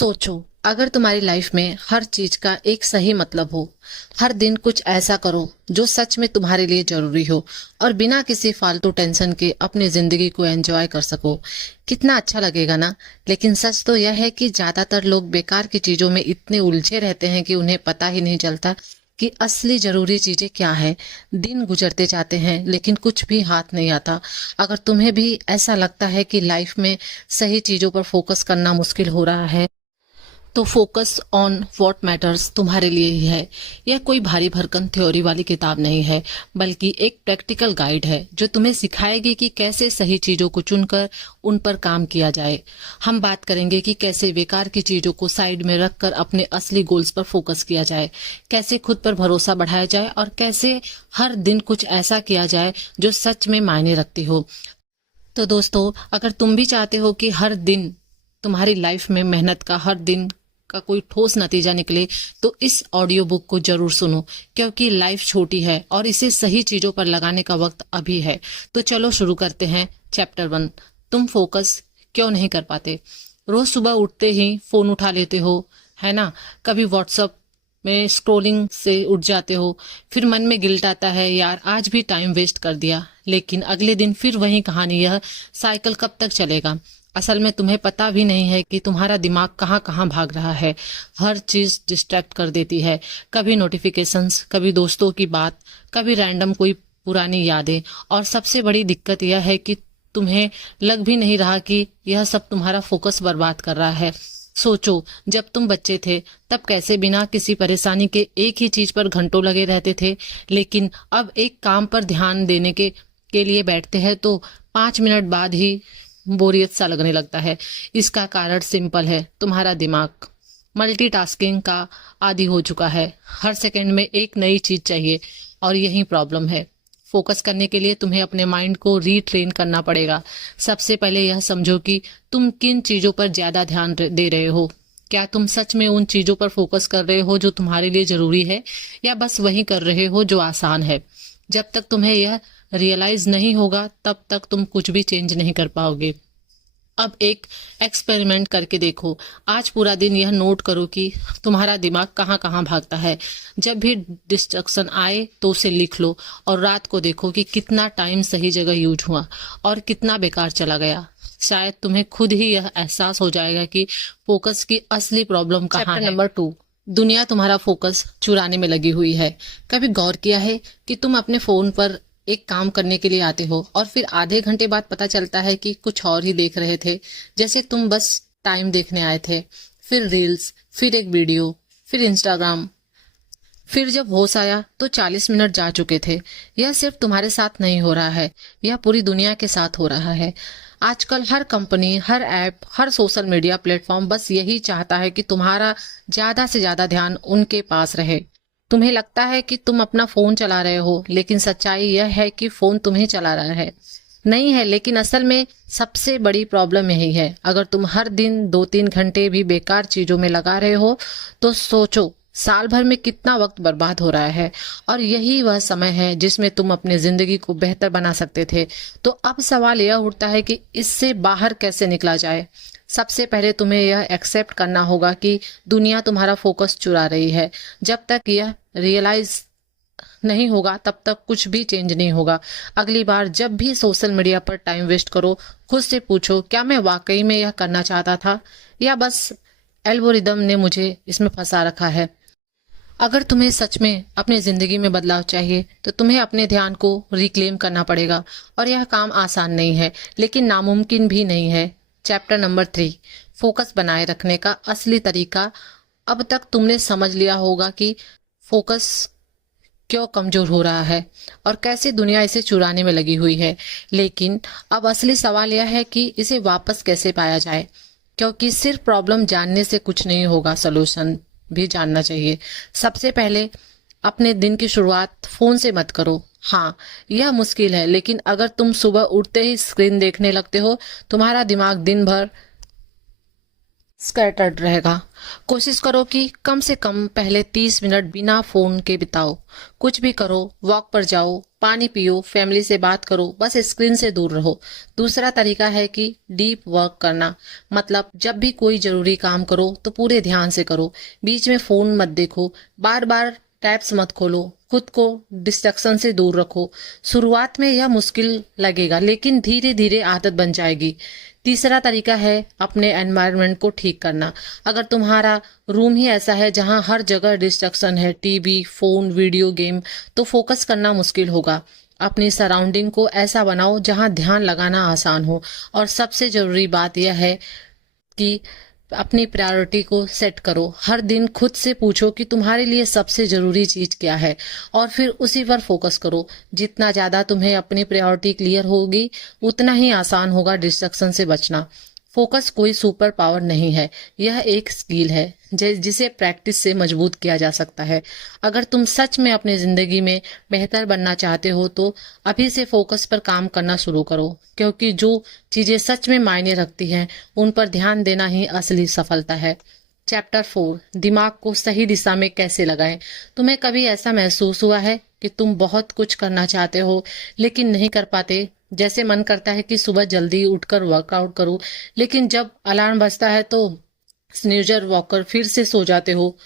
सोचो, अगर तुम्हारी लाइफ में हर चीज का एक सही मतलब हो, हर दिन कुछ ऐसा करो जो सच में तुम्हारे लिए जरूरी हो और बिना किसी फालतू टेंशन के अपनी जिंदगी को एंजॉय कर सको, कितना अच्छा लगेगा ना। लेकिन सच तो यह है कि ज्यादातर लोग बेकार की चीजों में इतने उलझे रहते हैं कि उन्हें पता ही नहीं चलता कि असली जरूरी चीजें क्या है। दिन गुजरते जाते हैं लेकिन कुछ भी हाथ नहीं आता। अगर तुम्हें भी ऐसा लगता है कि लाइफ में सही चीजों पर फोकस करना मुश्किल हो रहा है, तो फोकस ऑन व्हाट मैटर्स तुम्हारे लिए ही है। यह कोई भारी भरकम थ्योरी वाली किताब नहीं है, बल्कि एक प्रैक्टिकल गाइड है जो तुम्हें सिखाएगी कि कैसे सही चीजों को चुनकर उन पर काम किया जाए। हम बात करेंगे कि कैसे बेकार की चीजों को साइड में रखकर अपने असली गोल्स पर फोकस किया जाए, कैसे खुद पर भरोसा बढ़ाया जाए और कैसे हर दिन कुछ ऐसा किया जाए जो सच में मायने रखती हो। तो दोस्तों, अगर तुम भी चाहते हो कि हर दिन तुम्हारी लाइफ में मेहनत का हर दिन का कोई ठोस नतीजा निकले, तो इस ऑडियो बुक को जरूर सुनो, क्योंकि लाइफ छोटी है और इसे सही चीजों पर लगाने का वक्त अभी है। तो चलो शुरू करते हैं। चैप्टर 1, तुम फोकस क्यों नहीं कर पाते। रोज सुबह उठते ही फोन उठा लेते हो, है ना। कभी व्हाट्सएप में स्क्रोलिंग से उठ जाते हो, फिर मन में गिल्ट आता है, यार आज भी टाइम वेस्ट कर दिया। लेकिन अगले दिन फिर वही कहानी, यह साइकिल कब तक चलेगा। असल में तुम्हें पता भी नहीं है कि तुम्हारा दिमाग कहाँ कहाँ भाग रहा है। हर चीज डिस्ट्रैक्ट कर देती है, कभी नोटिफिकेशंस, कभी दोस्तों की बात, कभी रैंडम कोई पुरानी यादें। और सबसे बड़ी दिक्कत यह है कि तुम्हें लग भी नहीं रहा कि यह सब तुम्हारा फोकस बर्बाद कर रहा है। सोचो, जब तुम बच्चे थे तब कैसे बिना किसी परेशानी के एक ही चीज पर घंटों लगे रहते थे। लेकिन अब एक काम पर ध्यान देने के लिए बैठते हैं तो 5 मिनट बाद ही बोरियत सा लगने लगता है। इसका कारण सिंपल है, तुम्हारा दिमाग मल्टीटास्किंग का आदी हो चुका है। हर सेकंड में एक नई चीज चाहिए और यही प्रॉब्लम है। फोकस करने के लिए तुम्हें अपने माइंड को रीट्रेन करना पड़ेगा। सबसे पहले यह समझो कि तुम किन चीजों पर ज्यादा ध्यान दे रहे हो। क्या तुम सच में उन चीजों पर फोकस कर रहे हो जो तुम्हारे लिए जरूरी है, या बस वही कर रहे हो जो आसान है। जब तक तुम्हें यह रियलाइज नहीं होगा तब तक तुम कुछ भी चेंज नहीं कर पाओगे। अब एक एक्सपेरिमेंट करके देखो। आज पूरा दिन यह नोट करो कि तुम्हारा दिमाग कहाँ कहाँ भागता है। जब भी डिस्ट्रक्शन आए तो उसे लिख लो और रात को देखो कि कितना टाइम सही जगह यूज हुआ और कितना बेकार चला गया। शायद तुम्हें खुद ही यह एहसास हो जाएगा कि फोकस की असली प्रॉब्लम कहाँ है। नंबर 2, दुनिया तुम्हारा फोकस चुराने में लगी हुई है। कभी गौर किया है कि तुम अपने फोन पर एक काम करने के लिए आते हो और फिर आधे घंटे बाद पता चलता है कि कुछ और ही देख रहे थे, जैसे तुम बस टाइम देखने आए थे। फिर रील्स, फिर एक वीडियो, फिर इंस्टाग्राम, फिर जब होश आया तो 40 मिनट जा चुके थे। यह सिर्फ तुम्हारे साथ नहीं हो रहा है, यह पूरी दुनिया के साथ हो रहा है। आजकल हर कंपनी, हर ऐप, हर सोशल मीडिया प्लेटफॉर्म बस यही चाहता है कि तुम्हारा ज्यादा से ज्यादा ध्यान उनके पास रहे। तुम्हें लगता है कि तुम अपना फोन चला रहे हो, लेकिन सच्चाई यह है कि फोन तुम्हें चला रहा है नहीं है। लेकिन असल में सबसे बड़ी प्रॉब्लम यही है। अगर तुम हर दिन 2-3 घंटे भी बेकार चीजों में लगा रहे हो तो सोचो साल भर में कितना वक्त बर्बाद हो रहा है। और यही वह समय है जिसमें तुम अपनी जिंदगी को बेहतर बना सकते थे। तो अब सवाल यह उठता है कि इससे बाहर कैसे निकला जाए। सबसे पहले तुम्हें यह एक्सेप्ट करना होगा कि दुनिया तुम्हारा फोकस चुरा रही है। जब तक यह रियलाइज नहीं होगा तब तक कुछ भी चेंज नहीं होगा। अगली बार जब भी सोशल मीडिया पर टाइम वेस्ट करो, खुद से पूछो, क्या मैं वाकई में यह करना चाहता था या बस एल्गोरिदम ने मुझे इसमें फंसा रखा है। अगर तुम्हें सच में अपनी जिंदगी में बदलाव चाहिए तो तुम्हें अपने ध्यान को रिक्लेम करना पड़ेगा। और यह काम आसान नहीं है, लेकिन नामुमकिन भी नहीं है। चैप्टर नंबर 3, फोकस बनाए रखने का असली तरीका। अब तक तुमने समझ लिया होगा कि फोकस क्यों कमजोर हो रहा है और कैसे दुनिया इसे चुराने में लगी हुई है। लेकिन अब असली सवाल यह है कि इसे वापस कैसे पाया जाए, क्योंकि सिर्फ प्रॉब्लम जानने से कुछ नहीं होगा, सलूशन भी जानना चाहिए। सबसे पहले अपने दिन की शुरुआत फोन से मत करो। हाँ, यह मुश्किल है, लेकिन अगर तुम सुबह उठते ही स्क्रीन देखने लगते हो, तुम्हारा दिमाग दिन भर स्कैटर्ड रहेगा। कोशिश करो कि कम से कम पहले 30 मिनट बिना फोन के बिताओ। कुछ भी करो, वॉक पर जाओ, पानी पियो, फैमिली से बात करो, बस स्क्रीन से दूर रहो। दूसरा तरीका है कि डीप वर्क करना, मतलब जब भी कोई जरूरी काम करो तो पूरे ध्यान से करो। बीच में फोन मत देखो, बार बार टैब्स मत खोलो, खुद को डिस्ट्रैक्शन से दूर रखो। शुरुआत में यह मुश्किल लगेगा, लेकिन धीरे धीरे आदत बन जाएगी। तीसरा तरीका है अपने एनवायरनमेंट को ठीक करना। अगर तुम्हारा रूम ही ऐसा है जहां हर जगह डिस्ट्रैक्शन है, टीवी, फोन, वीडियो गेम, तो फोकस करना मुश्किल होगा। अपनी सराउंडिंग को ऐसा बनाओ जहां ध्यान लगाना आसान हो। और सबसे जरूरी बात यह है कि अपनी प्रायोरिटी को सेट करो। हर दिन खुद से पूछो कि तुम्हारे लिए सबसे जरूरी चीज क्या है, और फिर उसी पर फोकस करो। जितना ज्यादा तुम्हें अपनी प्रायोरिटी क्लियर होगी, उतना ही आसान होगा डिस्ट्रैक्शन से बचना। फोकस कोई सुपर पावर नहीं है, यह एक स्किल है जिसे प्रैक्टिस से मजबूत किया जा सकता है। अगर तुम सच में अपनी जिंदगी में बेहतर बनना चाहते हो तो अभी से फोकस पर काम करना शुरू करो, क्योंकि जो चीजें सच में मायने रखती हैं उन पर ध्यान देना ही असली सफलता है। चैप्टर 4, दिमाग को सही दिशा में कैसे लगाएं। तुम्हें कभी ऐसा महसूस हुआ है कि तुम बहुत कुछ करना चाहते हो लेकिन नहीं कर पाते? जैसे मन करता है कि सुबह जल्दी उठकर वर्कआउट करूं, लेकिन जब अलार्म बजता है तो स्नूजर वॉकर फिर से सो जाते हो।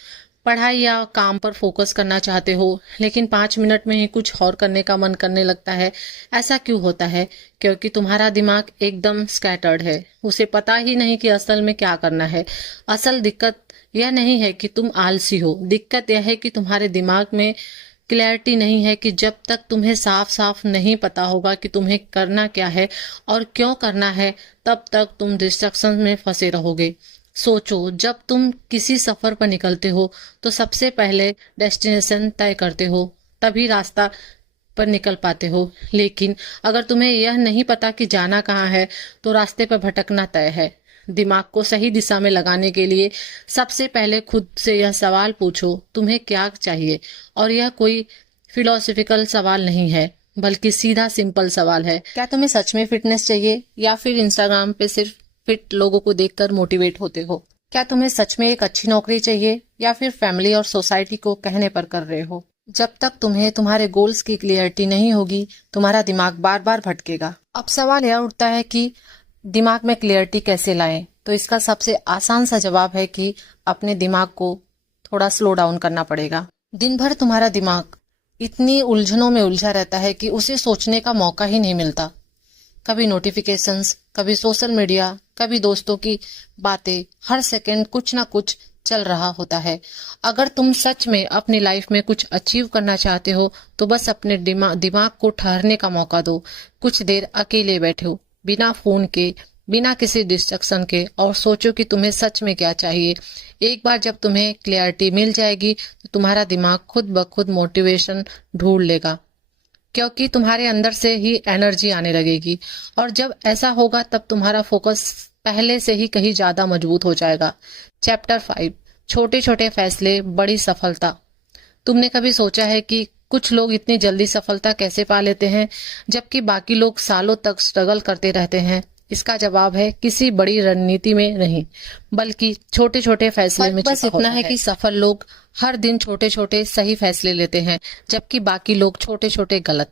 पढ़ाई या काम पर फोकस करना चाहते हो लेकिन 5 मिनट में ही कुछ और करने का मन करने लगता है। ऐसा क्यों होता है? क्योंकि तुम्हारा दिमाग एकदम स्कैटर्ड है, उसे पता ही नहीं कि असल में क्या करना है। असल दिक्कत यह नहीं है कि तुम आलसी हो, दिक्कत यह है कि तुम्हारे दिमाग में क्लैरिटी नहीं है। कि जब तक तुम्हें साफ साफ नहीं पता होगा कि तुम्हें करना क्या है और क्यों करना है, तब तक तुम डिस्ट्रैक्शन में फंसे रहोगे। सोचो, जब तुम किसी सफर पर निकलते हो तो सबसे पहले डेस्टिनेशन तय करते हो, तभी रास्ता पर निकल पाते हो। लेकिन अगर तुम्हें यह नहीं पता कि जाना कहाँ है तो रास्ते पर भटकना तय है। दिमाग को सही दिशा में लगाने के लिए सबसे पहले खुद से यह सवाल पूछो, तुम्हें क्या चाहिए? और यह कोई फिलोसॉफिकल सवाल नहीं है, बल्कि सीधा सिंपल सवाल है। क्या तुम्हें सच में फिटनेस चाहिए, या फिर इंस्टाग्राम पे सिर्फ फिट लोगों को देखकर मोटिवेट होते हो? क्या तुम्हें सच में एक अच्छी नौकरी चाहिए, या फिर फैमिली और सोसाइटी को कहने पर कर रहे हो? जब तक तुम्हें तुम्हारे गोल्स की क्लियरिटी नहीं होगी, तुम्हारा दिमाग बार बार भटकेगा। अब सवाल यह उठता है कि दिमाग में क्लियरिटी कैसे लाएं? तो इसका सबसे आसान सा जवाब है कि अपने दिमाग को थोड़ा स्लो डाउन करना पड़ेगा। दिन भर तुम्हारा दिमाग इतनी उलझनों में उलझा रहता है कि उसे सोचने का मौका ही नहीं मिलता। कभी नोटिफिकेशंस, कभी सोशल मीडिया, कभी दोस्तों की बातें, हर सेकंड कुछ ना कुछ चल रहा होता है। अगर तुम सच में अपनी लाइफ में कुछ अचीव करना चाहते हो तो बस अपने दिमाग को ठहरने का मौका दो। कुछ देर अकेले बैठो, बिना फोन के, बिना किसी डिस्ट्रैक्शन के, और सोचो कि तुम्हें सच में क्या चाहिए। एक बार जब तुम्हें क्लैरिटी मिल जाएगी तो तुम्हारा दिमाग खुद ब खुद मोटिवेशन ढूंढ लेगा, क्योंकि तुम्हारे अंदर से ही एनर्जी आने लगेगी। और जब ऐसा होगा तब तुम्हारा फोकस पहले से ही कहीं ज्यादा मजबूत हो जाएगा। चैप्टर 5, छोटे छोटे फैसले, बड़ी सफलता। तुमने कभी सोचा है कि कुछ लोग इतनी जल्दी सफलता कैसे पा लेते हैं जबकि बाकी लोग सालों तक स्ट्रगल करते रहते हैं? इसका जवाब है किसी बड़ी रणनीति में नहीं, बल्कि छोटे छोटे फैसले में। बस इतना है कि सफल लोग हर दिन छोटे छोटे सही फैसले लेते हैं, जबकि बाकी लोग छोटे छोटे गलत।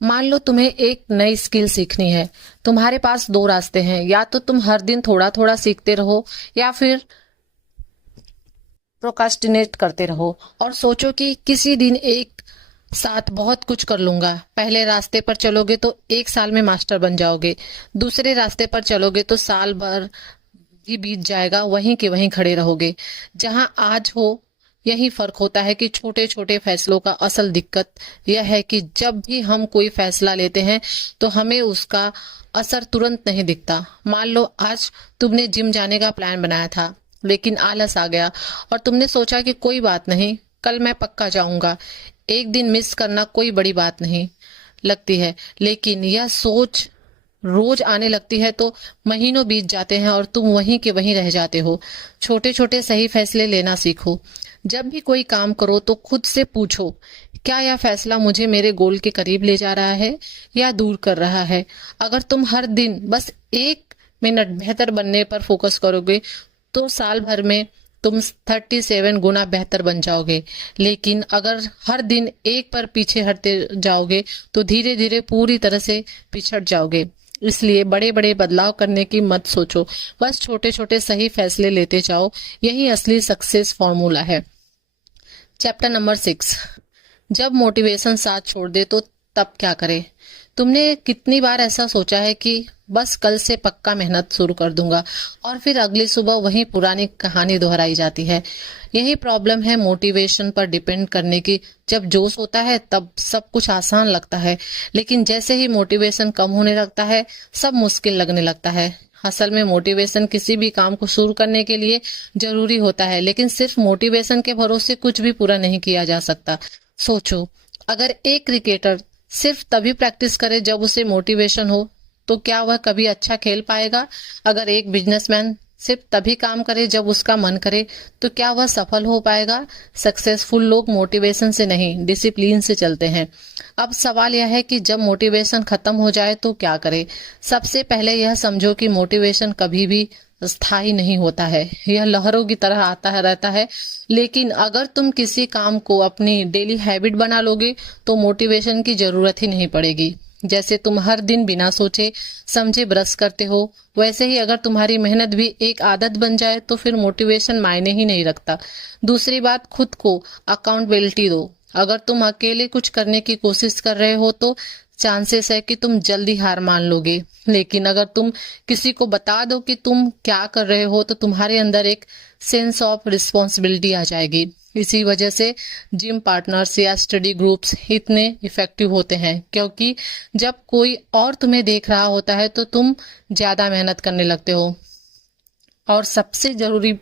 मान लो तुम्हें एक नई स्किल सीखनी है। तुम्हारे पास 2 रास्ते हैं, या तो तुम हर दिन थोड़ा थोड़ा सीखते रहो, या फिर प्रोकास्टिनेट करते रहो और सोचो कि किसी दिन एक साथ बहुत कुछ कर लूंगा। पहले रास्ते पर चलोगे तो 1 साल में मास्टर बन जाओगे, दूसरे रास्ते पर चलोगे तो साल भर ही बीत जाएगा, वहीं के वहीं खड़े रहोगे। जहां आज हो यही फर्क होता है कि छोटे छोटे फैसलों का असल दिक्कत यह है कि जब भी हम कोई फैसला लेते हैं तो हमें उसका असर तुरंत नहीं दिखता। मान लो आज तुमने जिम जाने का प्लान बनाया था, लेकिन आलस आ गया और तुमने सोचा कि कोई बात नहीं, कल मैं पक्का जाऊंगा। एक दिन मिस करना कोई बड़ी बात नहीं लगती है, लेकिन यह सोच रोज आने लगती है तो महीनों बीत जाते हैं और तुम वहीं के वहीं रह जाते हो। छोटे छोटे सही फैसले लेना सीखो। जब भी कोई काम करो तो खुद से पूछो, क्या यह फैसला मुझे मेरे गोल के करीब ले जा रहा है या दूर कर रहा है? अगर तुम हर दिन बस 1 मिनट बेहतर बनने पर फोकस करोगे तो साल भर में तुम 37 गुना बेहतर बन जाओगे। लेकिन अगर हर दिन एक पर पीछे हटते जाओगे तो धीरे धीरे पूरी तरह से पिछड़ जाओगे। इसलिए बड़े बड़े बदलाव करने की मत सोचो, बस छोटे छोटे सही फैसले लेते जाओ। यही असली सक्सेस फॉर्मूला है। चैप्टर नंबर 6, जब मोटिवेशन साथ छोड़ दे तो तब क्या करें। तुमने कितनी बार ऐसा सोचा है कि बस कल से पक्का मेहनत शुरू कर दूंगा, और फिर अगली सुबह वही पुरानी कहानी दोहराई जाती है। यही प्रॉब्लम है मोटिवेशन पर डिपेंड करने की। जब जोश होता है तब सब कुछ आसान लगता है, लेकिन जैसे ही मोटिवेशन कम होने लगता है सब मुश्किल लगने लगता है। असल में मोटिवेशन किसी भी काम को शुरू करने के लिए जरूरी होता है, लेकिन सिर्फ मोटिवेशन के भरोसे कुछ भी पूरा नहीं किया जा सकता। सोचो, अगर एक क्रिकेटर सिर्फ तभी प्रैक्टिस करे जब उसे मोटिवेशन हो तो क्या वह कभी अच्छा खेल पाएगा। अगर एक बिजनेसमैन सिर्फ तभी काम करे जब उसका मन करे तो क्या वह सफल हो पाएगा। सक्सेसफुल लोग मोटिवेशन से नहीं, डिसिप्लिन से चलते हैं। अब सवाल यह है कि जब मोटिवेशन खत्म हो जाए तो क्या करें। सबसे पहले यह समझो कि मोटिवेशन कभी भी स्थायी नहीं होता है, यह लहरों की तरह आता है रहता है। लेकिन अगर तुम किसी काम को अपनी डेली हैबिट बना लोगे तो मोटिवेशन की जरूरत ही नहीं पड़ेगी। जैसे तुम हर दिन बिना सोचे समझे ब्रश करते हो, वैसे ही अगर तुम्हारी मेहनत भी एक आदत बन जाए तो फिर मोटिवेशन मायने ही नहीं रखता। दूसरी बात, खुद को अकाउंटेबिलिटी दो। अगर तुम अकेले कुछ करने की कोशिश कर रहे हो तो चांसेस है कि तुम जल्दी हार मान लोगे, लेकिन अगर तुम किसी को बता दो कि तुम क्या कर रहे हो तो तुम्हारे अंदर एक सेंस ऑफ रिस्पॉन्सिबिलिटी आ जाएगी। इसी वजह से जिम पार्टनर्स या स्टडी ग्रुप्स इतने इफेक्टिव होते हैं, क्योंकि जब कोई और तुम्हें देख रहा होता है तो तुम ज्यादा मेहनत करने लगते हो। और सबसे जरूरी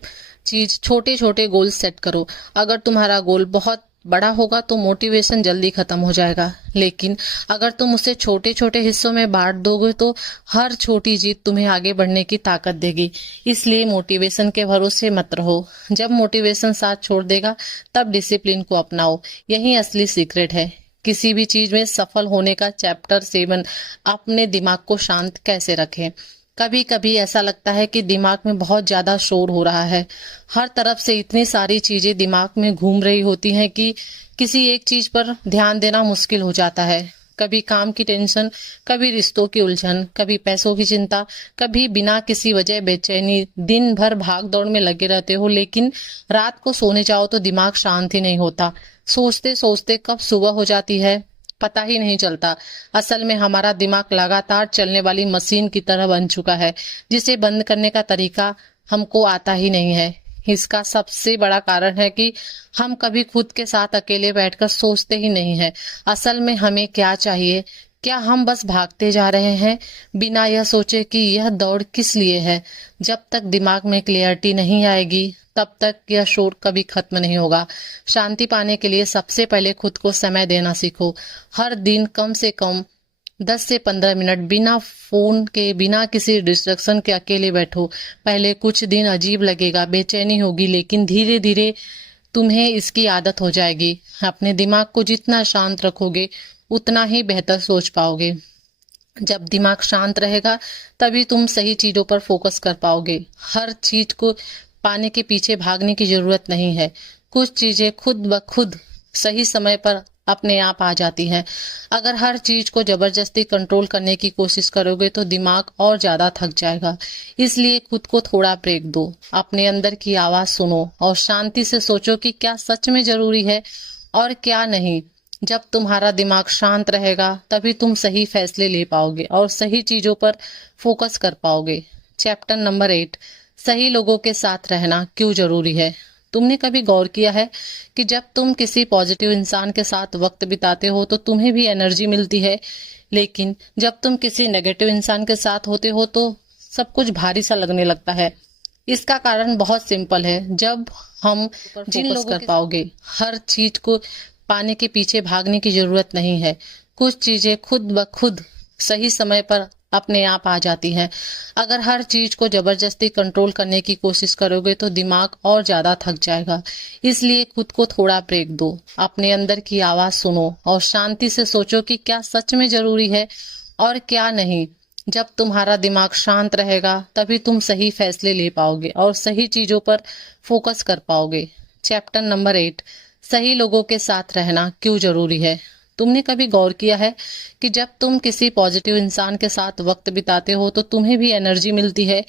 चीज, छोटे छोटे गोल सेट करो। अगर तुम्हारा गोल बहुत बड़ा होगा तो मोटिवेशन जल्दी खत्म हो जाएगा, लेकिन अगर तुम उसे छोटे छोटे हिस्सों में बांट दोगे तो हर छोटी जीत तुम्हें आगे बढ़ने की ताकत देगी। इसलिए मोटिवेशन के भरोसे मत रहो। जब मोटिवेशन साथ छोड़ देगा तब डिसिप्लिन को अपनाओ। यही असली सीक्रेट है किसी भी चीज में सफल होने का। चैप्टर 7, अपने दिमाग को शांत कैसे रखें। कभी कभी ऐसा लगता है कि दिमाग में बहुत ज्यादा शोर हो रहा है, हर तरफ से इतनी सारी चीजें दिमाग में घूम रही होती हैं कि किसी एक चीज पर ध्यान देना मुश्किल हो जाता है। कभी काम की टेंशन, कभी रिश्तों की उलझन, कभी पैसों की चिंता, कभी बिना किसी वजह बेचैनी। दिन भर भाग दौड़ में लगे रहते हो, लेकिन रात को सोने जाओ तो दिमाग शांत ही नहीं होता। सोचते सोचते कब सुबह हो जाती है पता ही नहीं चलता। असल में हमारा दिमाग लगातार चलने वाली मशीन की तरह बन चुका है, जिसे बंद करने का तरीका हमको आता ही नहीं है। इसका सबसे बड़ा कारण है कि हम कभी खुद के साथ अकेले बैठकर सोचते ही नहीं है असल में हमें क्या चाहिए। क्या हम बस भागते जा रहे हैं बिना यह सोचे कि यह दौड़ किस लिए है। जब तक दिमाग में क्लियरिटी नहीं आएगी तब तक यह शोर कभी खत्म नहीं होगा। शांति पाने के लिए सबसे पहले खुद को समय देना सीखो। हर दिन कम से कम 10 से 15 मिनट बिना फोन के, बिना किसी डिस्ट्रक्शन के अकेले बैठो। पहले कुछ दिन अजीब लगेगा, बेचैनी होगी, लेकिन धीरे धीरे तुम्हें इसकी आदत हो जाएगी। अपने दिमाग को जितना शांत रखोगे उतना ही बेहतर सोच पाओगे। जब दिमाग शांत रहेगा तभी तुम सही चीजों पर फोकस कर पाओगे। हर चीज को पाने के पीछे भागने की जरूरत नहीं है। कुछ चीजें खुद ब खुद सही समय पर अपने आप आ जाती हैं। अगर हर चीज को जबरदस्ती कंट्रोल करने की कोशिश करोगे तो दिमाग और ज्यादा थक जाएगा। इसलिए खुद को थोड़ा ब्रेक दो, अपने अंदर की आवाज सुनो और शांति से सोचो कि क्या सच में जरूरी है और क्या नहीं। जब तुम्हारा दिमाग शांत रहेगा तभी तुम सही फैसले ले पाओगे और सही चीजों पर फोकस कर पाओगे। चैप्टर नंबर 8, सही लोगों के साथ रहना क्यों जरूरी है। तुमने कभी गौर किया है कि जब तुम किसी पॉजिटिव इंसान के साथ वक्त बिताते हो तो तुम्हें भी एनर्जी मिलती है, लेकिन जब तुम किसी नेगेटिव इंसान के साथ होते हो तो सब कुछ भारी सा लगने लगता है। इसका कारण बहुत सिंपल है, जब हम जिन लोगों कर पाओगे। हर चीज को पाने के पीछे भागने की जरूरत नहीं है। कुछ चीजें खुद ब खुद सही समय पर अपने आप आ जाती हैं। अगर हर चीज को जबरदस्ती कंट्रोल करने की कोशिश करोगे तो दिमाग और ज्यादा थक जाएगा। इसलिए खुद को थोड़ा ब्रेक दो, अपने अंदर की आवाज सुनो और शांति से सोचो कि क्या सच में जरूरी है और क्या नहीं। जब तुम्हारा दिमाग शांत रहेगा तभी तुम सही फैसले ले पाओगे और सही चीजों पर फोकस कर पाओगे। चैप्टर नंबर 8, सही लोगों के साथ रहना क्यों जरूरी है। तुमने कभी गौर किया है कि जब तुम किसी पॉजिटिव इंसान के साथ वक्त बिताते हो तो तुम्हें भी एनर्जी मिलती है,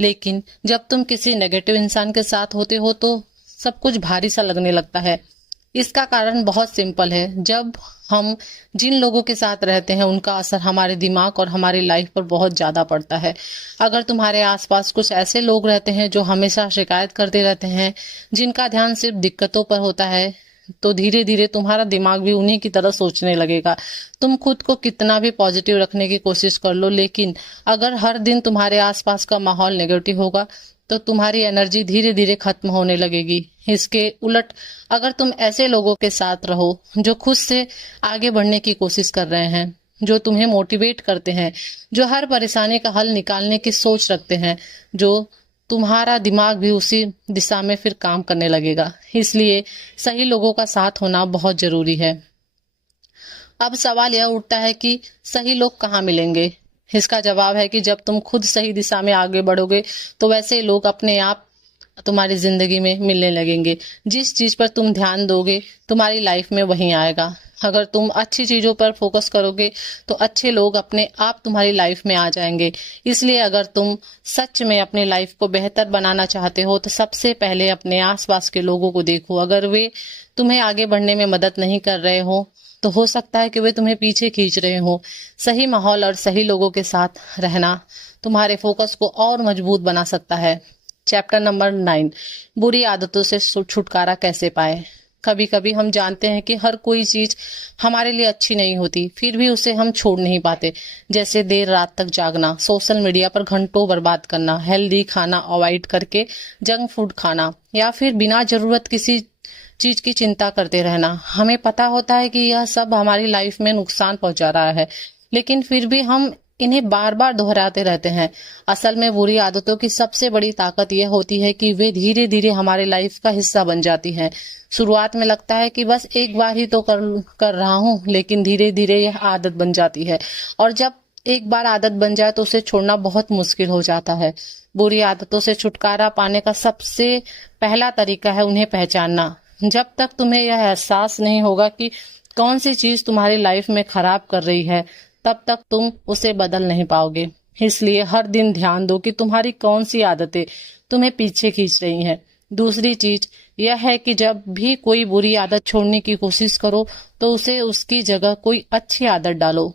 लेकिन जब तुम किसी नेगेटिव इंसान के साथ होते हो तो सब कुछ भारी सा लगने लगता है। इसका कारण बहुत सिंपल है, जब हम जिन लोगों के साथ रहते हैं उनका असर हमारे दिमाग और हमारी लाइफ पर बहुत ज्यादा पड़ता है। अगर तुम्हारे आसपास कुछ ऐसे लोग रहते हैं जो हमेशा शिकायत करते रहते हैं, जिनका ध्यान सिर्फ दिक्कतों पर होता है, तो धीरे धीरे तुम्हारा दिमाग भी उन्हीं की तरह सोचने लगेगा। तुम खुद को कितना भी पॉजिटिव रखने की कोशिश कर लो, लेकिन अगर हर दिन तुम्हारे आसपास का माहौल नेगेटिव होगा तो तुम्हारी एनर्जी धीरे धीरे खत्म होने लगेगी। इसके उलट अगर तुम ऐसे लोगों के साथ रहो जो खुद से आगे बढ़ने की कोशिश कर रहे हैं, जो तुम्हें मोटिवेट करते हैं, जो हर परेशानी का हल निकालने की सोच रखते हैं, जो तुम्हारा दिमाग भी उसी दिशा में फिर काम करने लगेगा। इसलिए सही लोगों का साथ होना बहुत जरूरी है। अब सवाल यह उठता है कि सही लोग कहाँ मिलेंगे। इसका जवाब है कि जब तुम खुद सही दिशा में आगे बढ़ोगे तो वैसे लोग अपने आप तुम्हारी जिंदगी में मिलने लगेंगे। जिस चीज पर तुम ध्यान दोगे तुम्हारी लाइफ में वही आएगा। अगर तुम अच्छी चीजों पर फोकस करोगे तो अच्छे लोग अपने आप तुम्हारी लाइफ में आ जाएंगे। इसलिए अगर तुम सच में अपनी लाइफ को बेहतर बनाना चाहते हो तो सबसे पहले अपने आसपास के लोगों को देखो। अगर वे तुम्हें आगे बढ़ने में मदद नहीं कर रहे हो तो हो सकता है कि वे तुम्हें पीछे खींच रहे हो। सही माहौल और सही लोगों के साथ रहना तुम्हारे फोकस को और मजबूत बना सकता है। चैप्टर नंबर 9, बुरी आदतों से छुटकारा कैसे पाए। कभी कभी हम जानते हैं कि हर कोई चीज हमारे लिए अच्छी नहीं होती, फिर भी उसे हम छोड़ नहीं पाते। जैसे देर रात तक जागना, सोशल मीडिया पर घंटों बर्बाद करना, हेल्दी खाना अवॉइड करके जंक फूड खाना, या फिर बिना जरूरत किसी चीज की चिंता करते रहना। हमें पता होता है कि यह सब हमारी लाइफ में नुकसान पहुंचा रहा है, लेकिन फिर भी हम इन्हें बार बार दोहराते रहते हैं। असल में बुरी आदतों की सबसे बड़ी ताकत यह होती है कि वे धीरे धीरे हमारे लाइफ का हिस्सा बन जाती हैं। शुरुआत में लगता है कि बस एक बार ही तो कर रहा हूँ, लेकिन धीरे धीरे यह आदत बन जाती है, और जब एक बार आदत बन जाए तो उसे छोड़ना बहुत मुश्किल हो जाता है। बुरी आदतों से छुटकारा पाने का सबसे पहला तरीका है उन्हें पहचानना। जब तक तुम्हें यह एहसास नहीं होगा कि कौन सी चीज तुम्हारी लाइफ में खराब कर रही है, तब तक तुम उसे बदल नहीं पाओगे। इसलिए हर दिन ध्यान दो कि तुम्हारी कौन सी आदतें तुम्हें पीछे खींच रही हैं। दूसरी चीज यह है कि जब भी कोई बुरी आदत छोड़ने की कोशिश करो तो उसे उसकी जगह कोई अच्छी आदत डालो।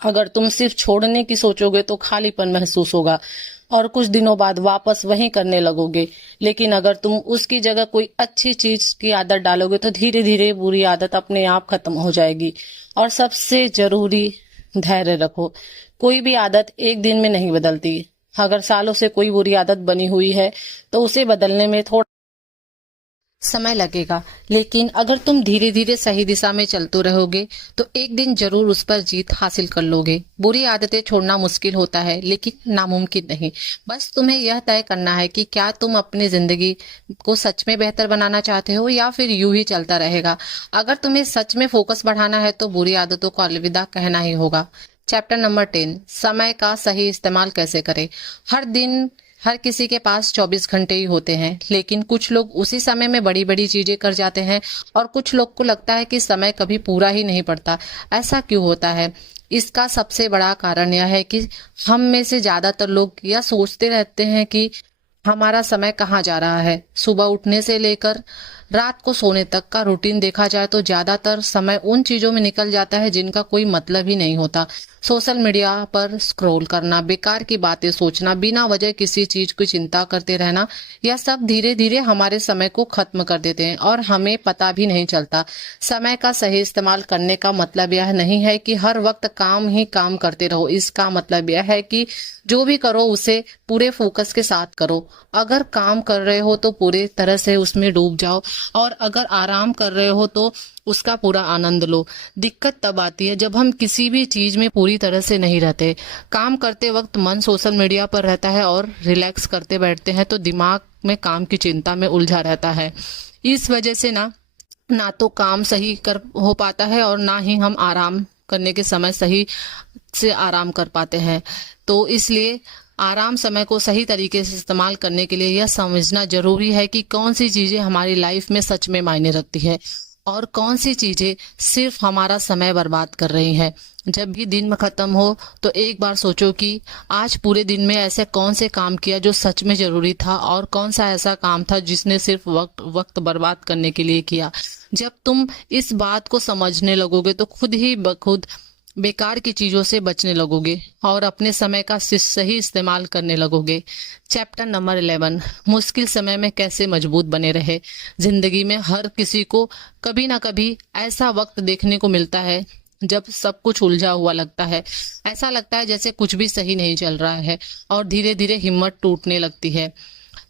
अगर तुम सिर्फ छोड़ने की सोचोगे तो खालीपन महसूस होगा और कुछ दिनों बाद वापस वही करने लगोगे। लेकिन अगर तुम उसकी जगह कोई अच्छी चीज की आदत डालोगे तो धीरे धीरे बुरी आदत अपने आप खत्म हो जाएगी। और सबसे जरूरी, धैर्य रखो। कोई भी आदत एक दिन में नहीं बदलती। अगर सालों से कोई बुरी आदत बनी हुई है तो उसे बदलने में थोड़ा समय लगेगा, लेकिन अगर तुम धीरे धीरे सही दिशा में चलते रहोगे तो एक दिन जरूर उस पर जीत हासिल कर लोगे। बुरी आदतें छोड़ना मुश्किल होता है लेकिन नामुमकिन नहीं। बस तुम्हें यह तय करना है कि क्या तुम अपनी जिंदगी को सच में बेहतर बनाना चाहते हो या फिर यूं ही चलता रहेगा। अगर तुम्हें सच में फोकस बढ़ाना है तो बुरी आदतों को अलविदा कहना ही होगा। चैप्टर नंबर 10, समय का सही इस्तेमाल कैसे करें। हर किसी के पास 24 घंटे ही होते हैं, लेकिन कुछ लोग उसी समय में बड़ी बड़ी चीजें कर जाते हैं और कुछ लोग को लगता है कि समय कभी पूरा ही नहीं पड़ता। ऐसा क्यों होता है? इसका सबसे बड़ा कारण यह है कि हम में से ज्यादातर लोग यह सोचते रहते हैं कि हमारा समय कहाँ जा रहा है। सुबह उठने से लेकर रात को सोने तक का रूटीन देखा जाए तो ज्यादातर समय उन चीजों में निकल जाता है जिनका कोई मतलब ही नहीं होता। सोशल मीडिया पर स्क्रॉल करना, बेकार की बातें सोचना, बिना वजह किसी चीज की चिंता करते रहना, यह सब धीरे धीरे हमारे समय को खत्म कर देते हैं और हमें पता भी नहीं चलता। समय का सही इस्तेमाल करने का मतलब यह नहीं है कि हर वक्त काम ही काम करते रहो। इसका मतलब यह है कि जो भी करो उसे पूरे फोकस के साथ करो। अगर काम कर रहे हो तो पूरे तरह से उसमें डूब जाओ, और अगर आराम कर रहे हो तो उसका पूरा आनंद लो। दिक्कत तब आती है जब हम किसी भी चीज में पूरी तरह से नहीं रहते। काम करते वक्त मन सोशल मीडिया पर रहता है और रिलैक्स करते बैठते हैं तो दिमाग में काम की चिंता में उलझा रहता है। इस वजह से ना तो काम सही कर हो पाता है और ना ही हम आराम करने के समय सही से आराम कर पाते हैं। तो इसलिए आराम समय को सही तरीके से इस्तेमाल करने के लिए यह समझना जरूरी है कि कौन सी चीजें हमारी लाइफ में सच में मायने रखती है और कौन सी चीजें सिर्फ हमारा समय बर्बाद कर रही हैं। जब भी दिन में खत्म हो तो एक बार सोचो कि आज पूरे दिन में ऐसे कौन से काम किया जो सच में जरूरी था और कौन सा ऐसा काम था जिसने सिर्फ वक्त बर्बाद करने के लिए किया। जब तुम इस बात को समझने लगोगे तो खुद ही खुद बेकार की चीजों से बचने लगोगे और अपने समय का सही इस्तेमाल करने लगोगे। चैप्टर नंबर 11, मुश्किल समय में कैसे मजबूत बने रहे। जिंदगी में हर किसी को कभी ना कभी ऐसा वक्त देखने को मिलता है जब सब कुछ उलझा हुआ लगता है। ऐसा लगता है जैसे कुछ भी सही नहीं चल रहा है और धीरे धीरे हिम्मत टूटने लगती है।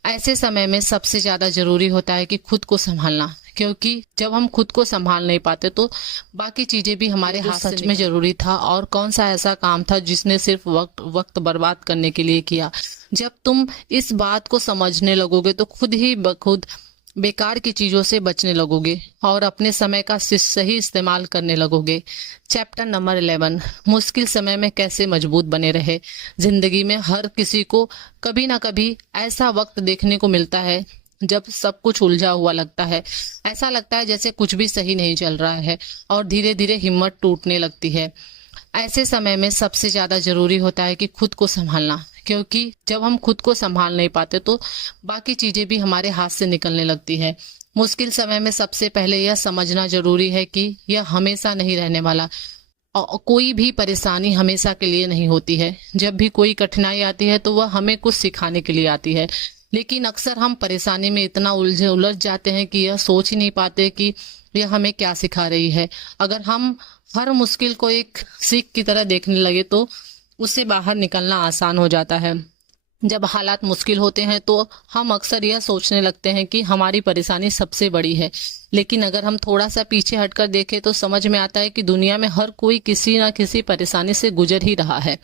ऐसे समय में सबसे ज्यादा जरूरी होता है कि खुद को संभालना, क्योंकि जब हम खुद को संभाल नहीं पाते तो बाकी चीजें भी हमारे हाथ सच में जरूरी था और कौन सा ऐसा काम था जिसने सिर्फ वक्त बर्बाद करने के लिए किया। जब तुम इस बात को समझने लगोगे तो खुद ही खुद बेकार की चीजों से बचने लगोगे और अपने समय का सही इस्तेमाल करने लगोगे। चैप्टर नंबर 11, मुश्किल समय में कैसे मजबूत बने रहे। जिंदगी में हर किसी को कभी ना कभी ऐसा वक्त देखने को मिलता है जब सब कुछ उलझा हुआ लगता है। ऐसा लगता है जैसे कुछ भी सही नहीं चल रहा है और धीरे धीरे हिम्मत टूटने लगती है। ऐसे समय में सबसे ज्यादा जरूरी होता है कि खुद को संभालना, क्योंकि जब हम खुद को संभाल नहीं पाते तो बाकी चीजें भी हमारे हाथ से निकलने लगती है। मुश्किल समय में सबसे पहले यह समझना जरूरी है कि यह हमेशा नहीं रहने वाला और कोई भी परेशानी हमेशा के लिए नहीं होती है। जब भी कोई कठिनाई आती है तो वह हमें कुछ सिखाने के लिए आती है, लेकिन अक्सर हम परेशानी में इतना उलझ जाते हैं कि यह सोच ही नहीं पाते कि यह हमें क्या सिखा रही है। अगर हम हर मुश्किल को एक सीख की तरह देखने लगे तो उससे बाहर निकलना आसान हो जाता है। जब हालात मुश्किल होते हैं तो हम अक्सर यह सोचने लगते हैं कि हमारी परेशानी सबसे बड़ी है, लेकिन अगर हम थोड़ा सा पीछे हटकर देखें तो समझ में आता है कि दुनिया में हर कोई किसी न किसी परेशानी से गुजर ही रहा है।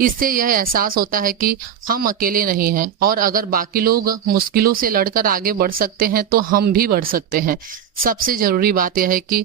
इससे यह एहसास होता है कि हम अकेले नहीं हैं और अगर बाकी लोग मुश्किलों से लड़कर आगे बढ़ सकते हैं तो हम भी बढ़ सकते हैं। सबसे जरूरी बात यह है कि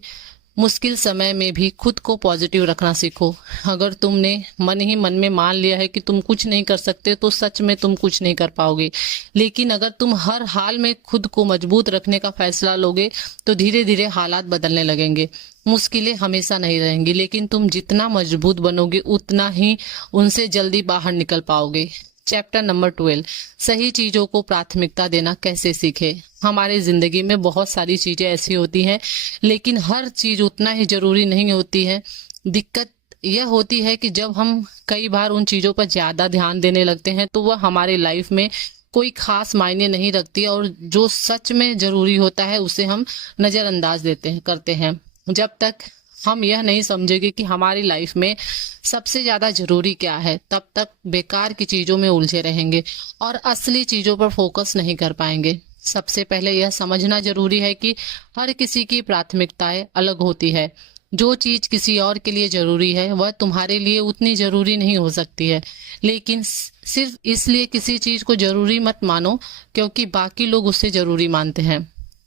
मुश्किल समय में भी खुद को पॉजिटिव रखना सीखो। अगर तुमने मन ही मन में मान लिया है कि तुम कुछ नहीं कर सकते तो सच में तुम कुछ नहीं कर पाओगे, लेकिन अगर तुम हर हाल में खुद को मजबूत रखने का फैसला लोगे तो धीरे धीरे हालात बदलने लगेंगे। मुश्किलें हमेशा नहीं रहेंगी, लेकिन तुम जितना मजबूत बनोगे उतना ही उनसे जल्दी बाहर निकल पाओगे। चैप्टर नंबर 12, सही चीजों को प्राथमिकता देना कैसे सीखे। हमारे जिंदगी में बहुत सारी चीजें ऐसी होती हैं, लेकिन हर चीज उतना ही जरूरी नहीं होती है। दिक्कत यह होती है कि जब हम कई बार उन चीजों पर ज्यादा ध्यान देने लगते हैं तो वह हमारे लाइफ में कोई खास मायने नहीं रखती और जो सच में जरूरी होता है उसे हम नजरअंदाज करते हैं। जब तक हम यह नहीं समझेंगे कि हमारी लाइफ में सबसे ज्यादा जरूरी क्या है, तब तक बेकार की चीजों में उलझे रहेंगे और असली चीजों पर फोकस नहीं कर पाएंगे। सबसे पहले यह समझना जरूरी है कि हर किसी की प्राथमिकताएं अलग होती है। जो चीज किसी और के लिए जरूरी है वह तुम्हारे लिए उतनी जरूरी नहीं हो सकती है, लेकिन सिर्फ इसलिए किसी चीज को जरूरी मत मानो क्योंकि बाकी लोग उसे जरूरी मानते हैं।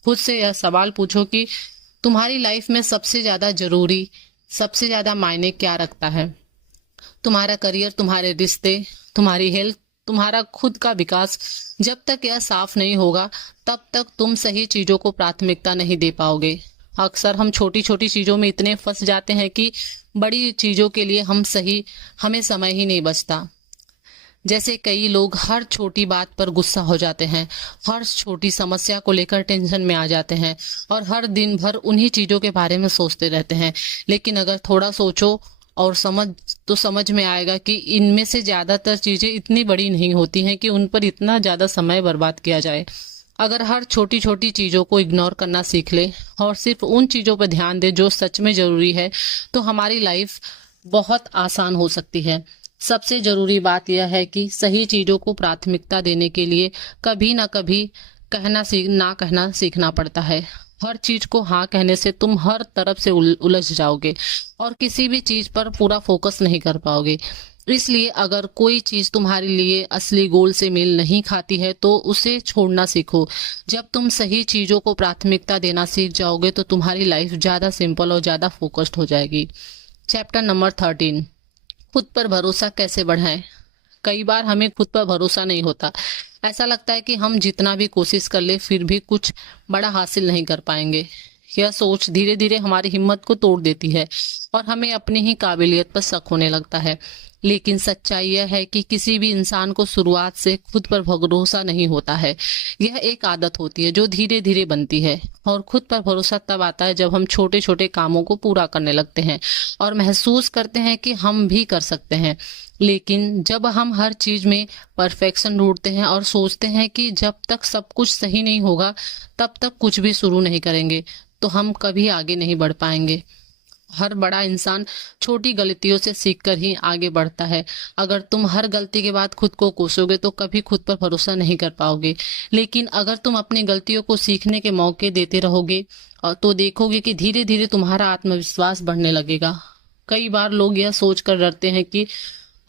खुद से यह सवाल पूछो कि तुम्हारी लाइफ में सबसे ज्यादा मायने क्या रखता है। तुम्हारा करियर, तुम्हारे रिश्ते, तुम्हारी हेल्थ, तुम्हारा खुद का विकास। जब तक यह साफ नहीं होगा तब तक तुम सही चीजों को प्राथमिकता नहीं दे पाओगे। अक्सर हम छोटी छोटी चीजों में इतने फंस जाते हैं कि बड़ी चीजों के लिए हमें समय ही नहीं बचता। जैसे कई लोग हर छोटी बात पर गुस्सा हो जाते हैं, हर छोटी समस्या को लेकर टेंशन में आ जाते हैं और हर दिन भर उन्हीं चीजों के बारे में सोचते रहते हैं। लेकिन अगर थोड़ा सोचो और समझ में आएगा कि इनमें से ज्यादातर चीजें इतनी बड़ी नहीं होती हैं कि उन पर इतना ज्यादा समय बर्बाद किया जाए। अगर हर छोटी छोटी चीजों को इग्नोर करना सीख ले और सिर्फ उन चीजों पर ध्यान दे जो सच में जरूरी है तो हमारी लाइफ बहुत आसान हो सकती है। सबसे जरूरी बात यह है कि सही चीजों को प्राथमिकता देने के लिए कभी ना कभी ना कहना सीखना पड़ता है। हर चीज को हाँ कहने से तुम हर तरफ से उलझ जाओगे और किसी भी चीज पर पूरा फोकस नहीं कर पाओगे। इसलिए अगर कोई चीज तुम्हारे लिए असली गोल से मेल नहीं खाती है तो उसे छोड़ना सीखो। जब तुम सही चीजों को प्राथमिकता देना सीख जाओगे तो तुम्हारी लाइफ ज्यादा सिंपल और ज्यादा फोकस्ड हो जाएगी। चैप्टर नंबर 13, खुद पर भरोसा कैसे बढ़ाएं। कई बार हमें खुद पर भरोसा नहीं होता। ऐसा लगता है कि हम जितना भी कोशिश कर ले फिर भी कुछ बड़ा हासिल नहीं कर पाएंगे। यह सोच धीरे धीरे हमारी हिम्मत को तोड़ देती है और हमें अपनी ही काबिलियत पर शक होने लगता है। लेकिन सच्चाई यह है कि किसी भी इंसान को शुरुआत से खुद पर भरोसा नहीं होता है। यह एक आदत होती है जो धीरे धीरे बनती है। और खुद पर भरोसा तब आता है जब हम छोटे छोटे कामों को पूरा करने लगते हैं और महसूस करते हैं कि हम भी कर सकते हैं। लेकिन जब हम हर चीज में परफेक्शन ढूंढते हैं और सोचते हैं कि जब तक सब कुछ सही नहीं होगा तब तक कुछ भी शुरू नहीं करेंगे, तो हम कभी आगे नहीं बढ़ पाएंगे। हर बड़ा इंसान छोटी गलतियों से सीखकर ही आगे बढ़ता है। अगर तुम हर गलती के बाद खुद को कोसोगे तो कभी खुद पर भरोसा नहीं कर पाओगे। लेकिन अगर तुम अपनी गलतियों को सीखने के मौके देते रहोगे और तो देखोगे कि धीरे धीरे तुम्हारा आत्मविश्वास बढ़ने लगेगा। कई बार लोग यह सोचकर डरते हैं कि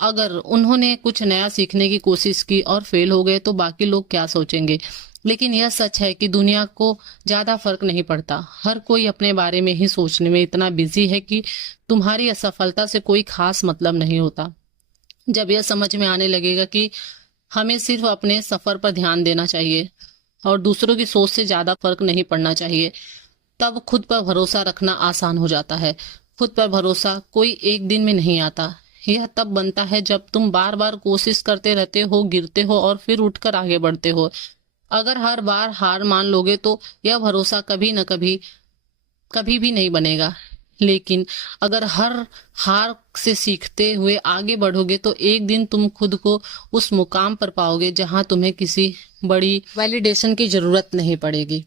अगर उन्होंने कुछ नया सीखने की कोशिश की और फेल हो गए तो बाकी लोग क्या सोचेंगे। लेकिन यह सच है कि दुनिया को ज्यादा फर्क नहीं पड़ता। हर कोई अपने बारे में ही सोचने में इतना बिजी है कि तुम्हारी असफलता से कोई खास मतलब नहीं होता। जब यह समझ में आने लगेगा कि हमें सिर्फ अपने सफर पर ध्यान देना चाहिए और दूसरों की सोच से ज्यादा फर्क नहीं पड़ना चाहिए, तब खुद पर भरोसा रखना आसान हो जाता है। खुद पर भरोसा कोई एक दिन में नहीं आता। यह तब बनता है जब तुम बार बार कोशिश करते रहते हो, गिरते हो और फिर उठकर आगे बढ़ते हो। अगर हर बार हार मान लोगे तो यह भरोसा कभी न कभी कभी भी नहीं बनेगा। लेकिन अगर हर हार से सीखते हुए आगे बढ़ोगे तो एक दिन तुम खुद को उस मुकाम पर पाओगे जहां तुम्हें किसी बड़ी वैलिडेशन की जरूरत नहीं पड़ेगी।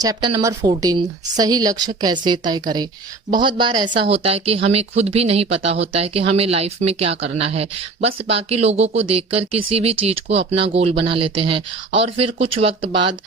चैप्टर नंबर 14, सही लक्ष्य कैसे तय करें। बहुत बार ऐसा होता है कि हमें खुद भी नहीं पता होता है कि हमें लाइफ में क्या करना है। बस बाकी लोगों को देखकर किसी भी चीज को अपना गोल बना लेते हैं और फिर कुछ वक्त बाद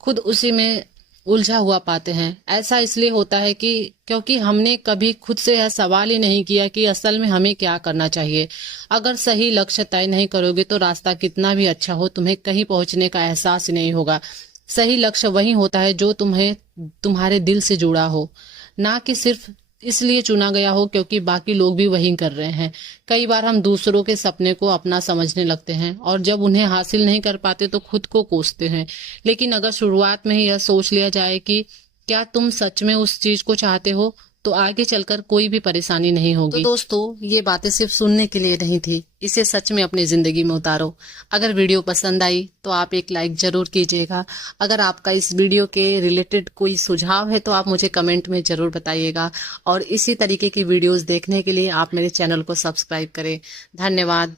खुद उसी में उलझा हुआ पाते हैं। ऐसा इसलिए होता है कि क्योंकि हमने कभी खुद से यह सवाल ही नहीं किया कि असल में हमें क्या करना चाहिए। अगर सही लक्ष्य तय नहीं करोगे तो रास्ता कितना भी अच्छा हो तुम्हें कहीं पहुंचने का एहसास ही नहीं होगा। सही लक्ष्य वही होता है जो तुम्हें तुम्हारे दिल से जुड़ा हो, ना कि सिर्फ इसलिए चुना गया हो क्योंकि बाकी लोग भी वही कर रहे हैं। कई बार हम दूसरों के सपने को अपना समझने लगते हैं और जब उन्हें हासिल नहीं कर पाते तो खुद को कोसते हैं। लेकिन अगर शुरुआत में ही यह सोच लिया जाए कि क्या तुम सच में उस चीज को चाहते हो तो आगे चलकर कोई भी परेशानी नहीं होगी। तो दोस्तों, ये बातें सिर्फ सुनने के लिए नहीं थी, इसे सच में अपनी जिंदगी में उतारो। अगर वीडियो पसंद आई तो आप एक लाइक जरूर कीजिएगा। अगर आपका इस वीडियो के रिलेटेड कोई सुझाव है तो आप मुझे कमेंट में जरूर बताइएगा। और इसी तरीके की वीडियोस देखने के लिए आप मेरे चैनल को सब्सक्राइब करें। धन्यवाद।